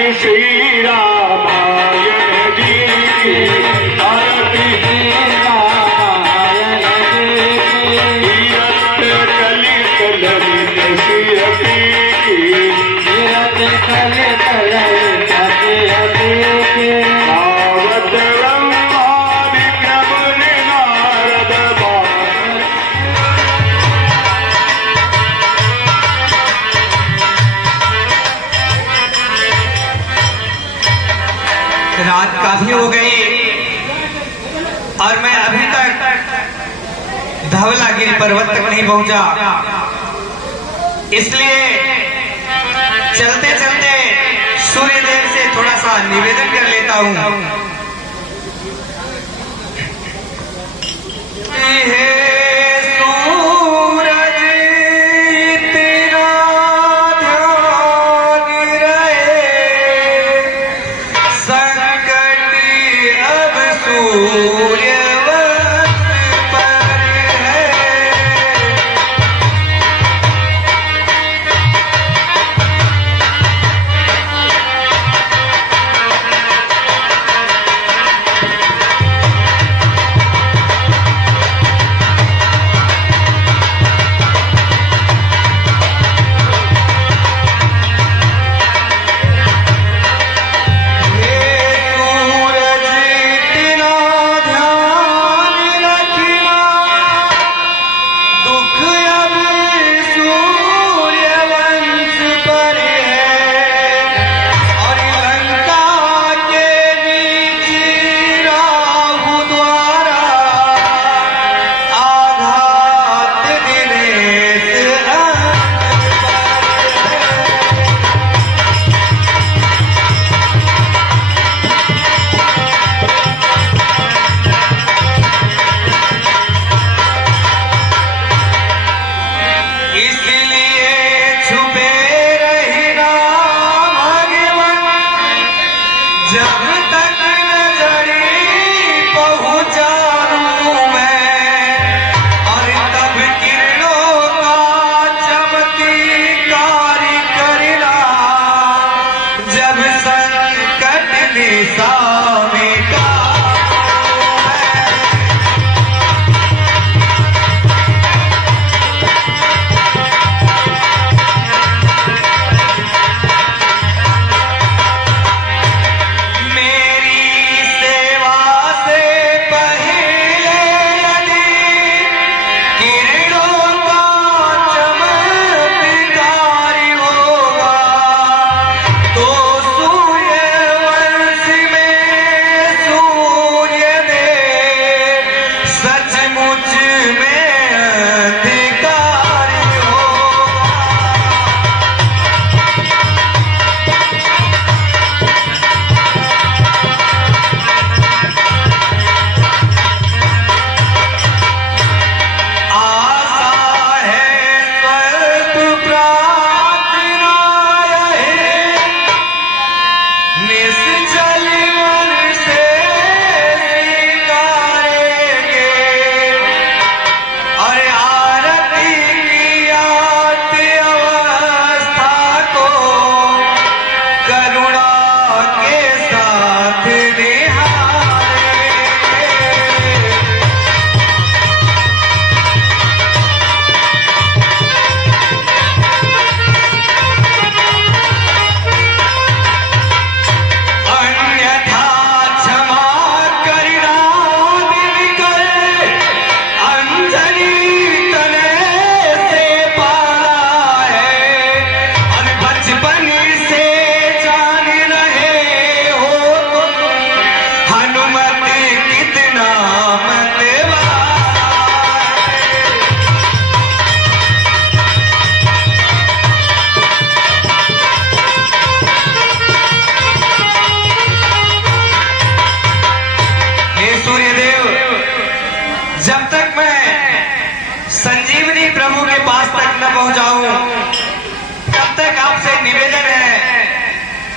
श्री रामायण जी की, आरती श्री रामायण जी की, तीरथ कलित ललित सिरती की, तीरथ कलित ललित सिरती की, आवत ब्रह्मादि प्रभु नारद रात काफी हो गई और मैं अभी तक धवलागिरी पर्वत तक नहीं पहुंचा, इसलिए चलते चलते सूर्यदेव से थोड़ा सा निवेदन कर लेता हूं।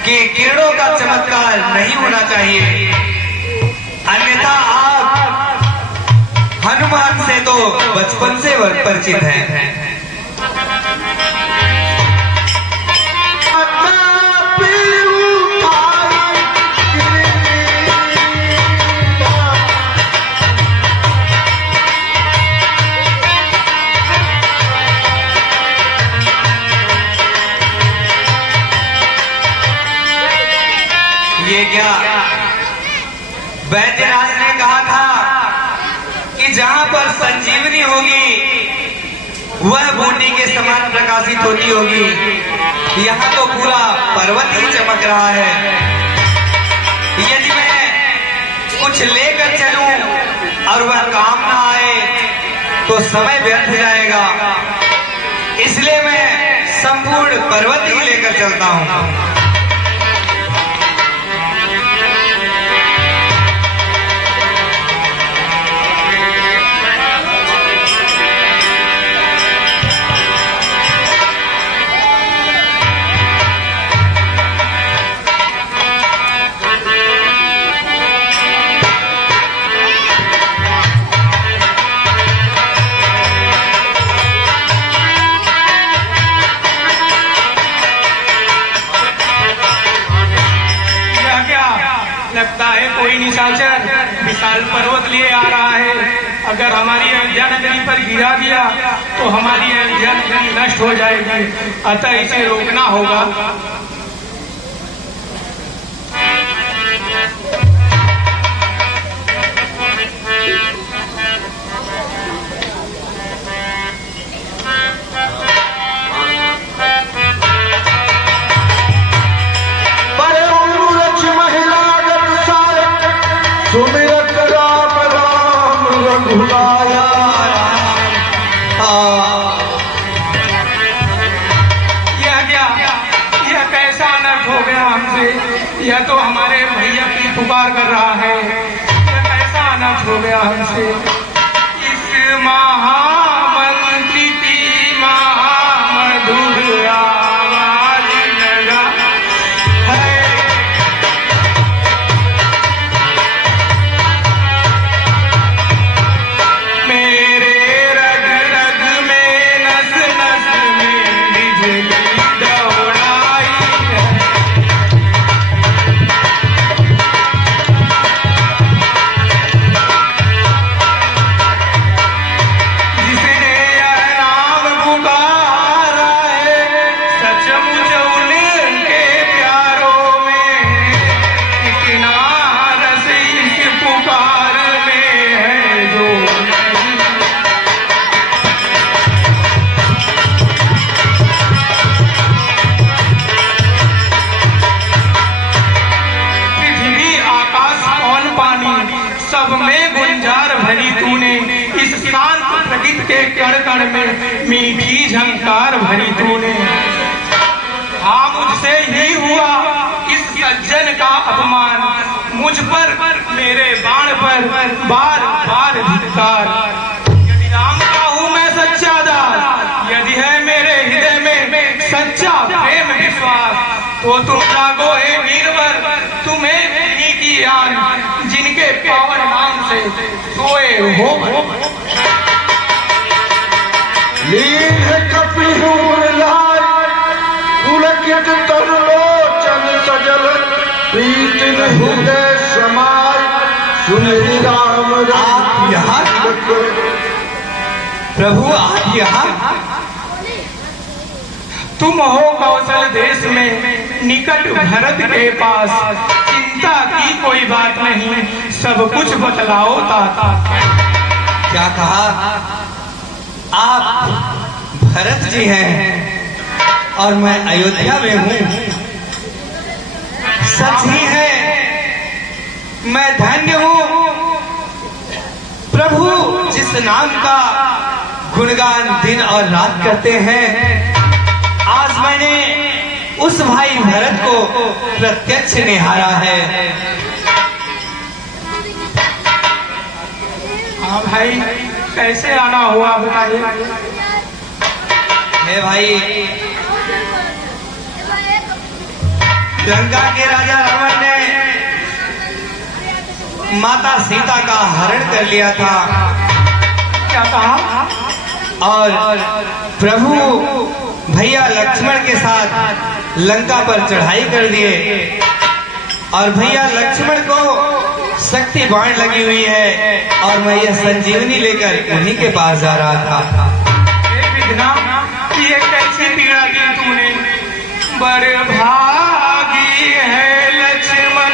कि किरणों का चमत्कार नहीं होना चाहिए, अन्यथा आप हनुमान से तो बचपन से परिचित हैं। माता पिता ये क्या, वैद्यराज ने कहा था कि जहां पर संजीवनी होगी वह बूटी के समान प्रकाशित होती होगी। यहाँ तो पूरा पर्वत ही चमक रहा है। यदि मैं कुछ लेकर चलूं और वह काम ना आए तो समय व्यर्थ जाएगा, इसलिए मैं संपूर्ण पर्वत ही लेकर चलता हूं। लगता है कोई निशाचर विशाल पर्वत लिए आ रहा है। अगर हमारी अयोध्या नगरी पर गिरा दिया तो हमारी अयोध्या नगरी नष्ट हो जाएगी, अतः इसे रोकना होगा। सुमिरत राम राम रघुराया। यह कैसा अनर्थ हो गया हमसे। यह तो हमारे भैया की पुकार कर रहा है। यह कैसा अनर्थ हो गया हमसे। इस महामंत्री की महामधुर आवाज लगा है। सब में गुंजार भरी तूने, इस शांत प्रकृति के कण कण में मीठी झंकार भरी तूने। हाँ, मुझसे ही हुआ इस सज्जन का अपमान, मुझ पर मेरे बाण पर बार बार धिक्कार। यदि राम का हूँ मैं सच्चा दास, यदि है मेरे हृदय में सच्चा प्रेम विश्वास, तो तुम जागो हे वीरवर, तुम्हें की आन जिनके पावन नाम से सोए हो। लीन कपिहूर लाल पुलकित तरलोचन सजल, प्रीतिन हृदय समाय सुनि राम आप यहाँ प्रभु, आप यहाँ तुम हो कौशल देश में निकट भरत के पास, चिंता की कोई बात नहीं, सब कुछ बतलाओ ताता। क्या कहा? आप भरत जी हैं और मैं अयोध्या में हूँ। सच ही है, मैं धन्य हूँ। प्रभु जिस नाम का गुणगान दिन और रात करते हैं, आज मैंने उस भाई भरत को प्रत्यक्ष निहारा है। हाँ भाई, कैसे आना हुआ बताइए। हे भाई, लंका के राजा रावण ने माता सीता का हरण कर लिया था। क्या कहा? और प्रभु भैया लक्ष्मण के साथ लंका पर चढ़ाई कर दिए, और भैया लक्ष्मण को शक्ति बाण लगी हुई है, और मैं यह संजीवनी लेकर उन्हीं के पास जा रहा था। ये कैसी पीड़ा दी तूने, बड़े भागी है लक्ष्मण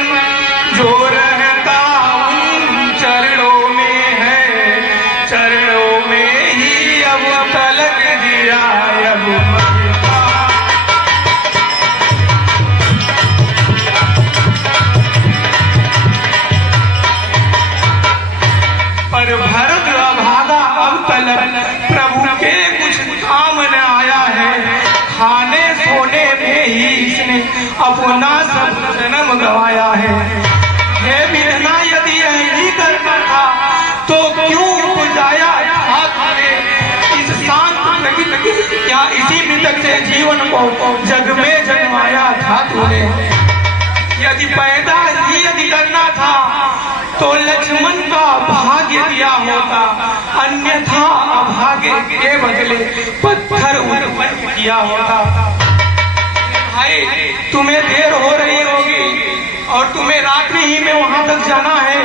सब जन्म गवाया है। हे विधना, यदि यही करना था तो क्यों उपजाया था तुमने इस शांत प्रकृति? क्या इसी मृतक से जीवन को जग में जन्माया था तूने? यदि पैदा ही यदि करना था तो लक्ष्मण का भाग्य दिया होता, अन्यथा अभाग्य के बदले पत्थर उत्पन्न किया होता। भाई, तुम्हें देर हो रही होगी और तुम्हें रात्रि ही में वहां तक जाना है।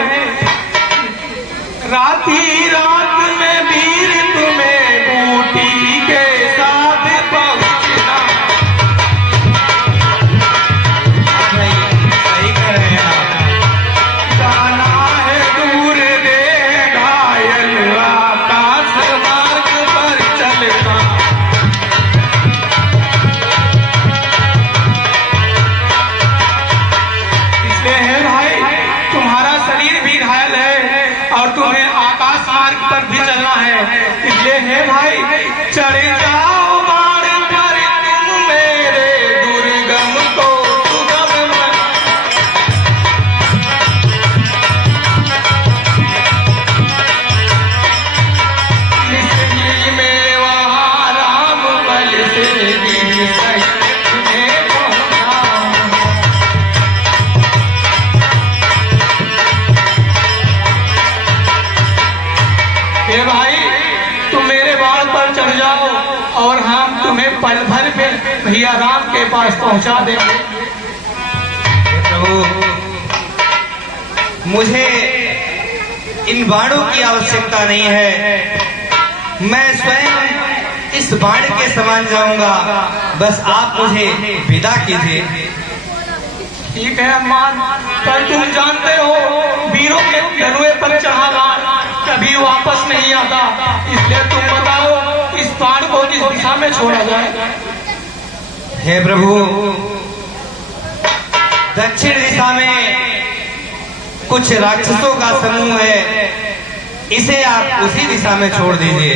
रात में वीर तुम्हें बूटी के साथ पहुंचना। सही कह रहे हैं आप। जाना है दूर दे घायल आकाश मार्ग पर चलना। इसलिए है भाई, तुम्हारा शरीर भी घायल है और तुम्हें आकाश मार्ग पर भी चलना है। इसलिए है भाई, चढ़ जाओ बाण पर तुम मेरे दुर्गम को सुगम बना। निश्चय में वहाँ राम बल से भी सही में पहुँचा। हे भाई, तुम मेरे बाण पर चढ़ जाओ और हम तुम्हें पल भर में भैया राम के पास पहुंचा देंगे। हे प्रभु, मुझे इन बाणों की आवश्यकता नहीं है। मैं स्वयं इस बाण के समान जाऊंगा। बस आप मुझे विदा कीजिए। ठीक है अम्मान, पर तुम जानते हो वीरों के गरुए पर चढ़ा बाण कभी वापस नहीं आता। इसलिए तुम बताओ इस बाण को किस दिशा में छोड़ा जाए? हे प्रभु, दक्षिण दिशा में कुछ राक्षसों का समूह है, इसे आप उसी दिशा में छोड़ दीजिए।